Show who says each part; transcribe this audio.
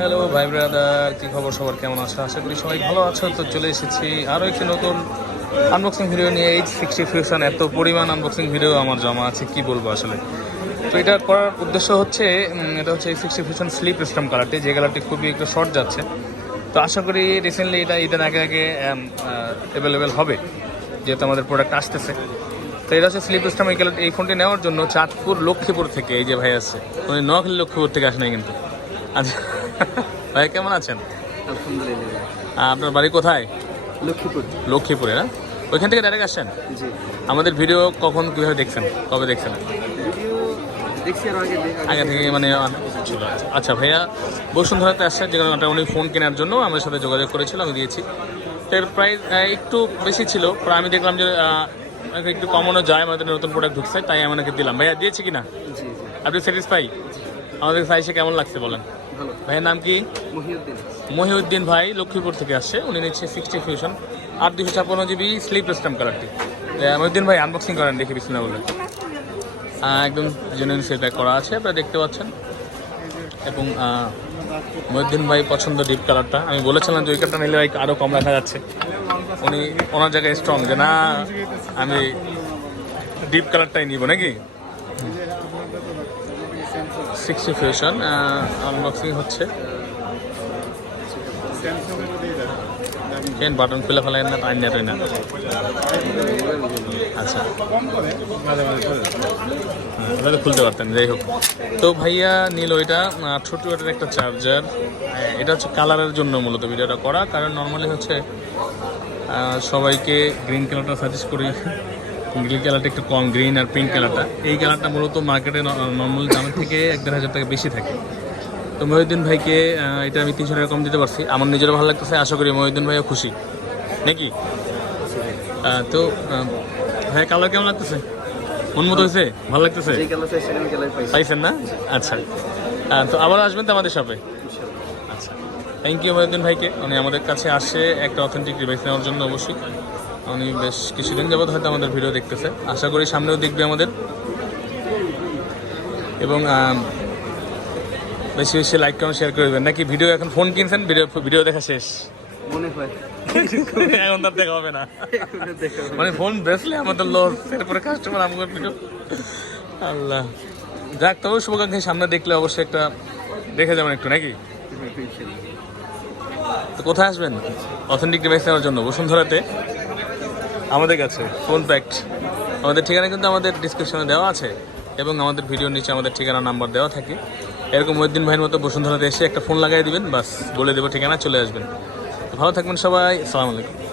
Speaker 1: Hello ভাই brother কী খবর সবার? কেমন আছো? আশা করি সবাই ভালো আছো। তো চলে এসেছি আরও একটি নতুন আনবক্সিং ভিডিও নিয়ে। এইচ সিক্সটি ফিউশন এত পরিমাণ আনবক্সিং ভিডিও আমার জমা আছে, কি বলব আসলে? তো এটা করার উদ্দেশ্য হচ্ছে এটা হচ্ছে এই সিক্সটি ফিউশন স্লিপ সিস্টেম কালারটি যে কালারটি খুবই একটু শর্ট যাচ্ছে। তো আশা করি রিসেন্টলি এটা ঈদের আগে আগে অ্যাভেলেবেল হবে, যেহেতু আমাদের প্রোডাক্ট আসতেছে। তো এটা হচ্ছে স্লিপ সিস্টেম এই কালার এই ফোনটি নেওয়ার জন্য চাঁদপুর লক্ষ্মীপুর থেকে, এই যে ভাই আছে, উনি নোয়াখালী লক্ষ্মীপুর থেকে আসেন কিন্তু। আচ্ছা ভাই কেমন আছেন?
Speaker 2: আলহামদুলিল্লাহ।
Speaker 1: আপনার বাড়ি কোথায়?
Speaker 2: লক্ষ্মীপুর।
Speaker 1: লক্ষ্মীপুরে না? ওইখান থেকে ডাইরেক্ট আসছেন?
Speaker 2: জি।
Speaker 1: আমাদের ভিডিও কখন কীভাবে দেখছেন? কবে দেখছেন?
Speaker 2: আগে
Speaker 1: থেকে মানে ছিল। আচ্ছা ভাইয়া বসুন্ধরাতে আসছে যে কারণে উনি ফোন কেনার জন্য আমাদের সাথে যোগাযোগ করেছিল আমি দিয়েছি। এর প্রাইস একটু বেশি ছিল প্রায় আমি দেখলাম যে একটু কমানো যায় আমাদের নতুন প্রোডাক্ট ঢুকছে তাই আমি দিলাম। ভাইয়া দিয়েছি কি না আপনি স্যাটিসফাই আমাদের সাইজে কেমন লাগছে বলেন? ভাইয়ের নাম কি?
Speaker 2: মহিউদ্দিন।
Speaker 1: মহিউদ্দিন ভাই লক্ষ্মীপুর থেকে আসছে। উনি নিচ্ছে সিক্সটি ফিউশন আর দুশো ছাপ্পান্ন জিবি স্লিপ স্ট্যাম কালারটি মহিউদ্দিন ভাই আনবক্সিং করেন দেখি বিসমিল্লাহ বলে একদম জেনুইন সেটা করা আছে আপনারা দেখতে পাচ্ছেন। এবং মহিউদ্দিন ভাই পছন্দ ডিপ কালারটা আমি বলেছিলাম যে ওই কালারটা নিলে ভাই আরও কম রাখা যাচ্ছে। উনি ওনার জায়গায় স্ট্রং যে না আমি ডিপ কালারটাই নিব নাকি? সিক্সটি ফিউশন আনবক্সিং হচ্ছে। কেন বাটন খুলে ফেলেন না টাইম নেট না আচ্ছা। হ্যাঁ, ওটা খুলতে পারতেন যাই হোক। তো ভাইয়া নিল এটা আহ, ছোট ওটার একটা চার্জার এটা হচ্ছে কালারের জন্য মূলত ভিডিওটা করা কারণ নর্মালি হচ্ছে সবাইকে গ্রিন কালারটা সাজেস্ট করি। গ্রিন কালারটা একটু কম গ্রিন আর পিঙ্ক কালারটা। এই কালারটা মূলত মার্কেটে নর্মাল দামের থেকে এক দেড় হাজার টাকা বেশি থাকে। তো মহিউদ্দিন ভাইকে এটা আমি তিনশো টাকা কম দিতে পারছি। আমার নিজেরও ভালো লাগতেছে আশা করি মহিউদ্দিন ভাইও খুশি। নাকি? তো ভাই কালার কেমন লাগতেছে? মন মতো হয়েছে? ভালো লাগতেছে? পাইছেন না? আচ্ছা। তো আবার আসবেন তো আমাদের শপে আচ্ছা। থ্যাংক ইউ মহিউদ্দিন ভাইকে। উনি আমাদের কাছে আসে একটা অথেন্টিক ডিভাইস নেওয়ার জন্য অবশ্যই। উনি বেশ কিছুদিন যাবত হয়তো আমাদের ভিডিও দেখতেছে। আশা করি সামনেও দেখবে আমাদের। এবং বেশি বেশি লাইক কমেন্ট শেয়ার করে দেবেন নাকি ভিডিও এখন ফোন কিনছেন? ভিডিও ভিডিও দেখা শেষ।
Speaker 2: মনে হয়।
Speaker 1: এখন তার দেখা হবে না। মানে ফোন বেসলে আমাদের লস এরপরে কাস্টমার আমাদের ভিডিও আল্লাহ। যাক তবে শুভাকাঙ্ক্ষী সামনে দেখলে অবশ্যই একটা দেখে যাবেন একটু নাকি? তো কোথায় আসবেন? অথেন্টিক ডিভাইস নেওয়ার জন্য বসুন্ধরাতে। আমাদের কাছে ফোন প্যাক্ট আমাদের ঠিকানা কিন্তু আমাদের ডিসক্রিপশনে দেওয়া আছে এবং আমাদের ভিডিওর নিচে আমাদের ঠিকানা নাম্বার দেওয়া থাকে। এরকম মহিউদ্দিন ভাইয়ের মতো বসুন্ধরাতে এসে একটা ফোন লাগাই দিবেন, বাস বলে দেবো ঠিকানা, চলে আসবেন। ভালো থাকবেন সবাই, আসসালামু আলাইকুম।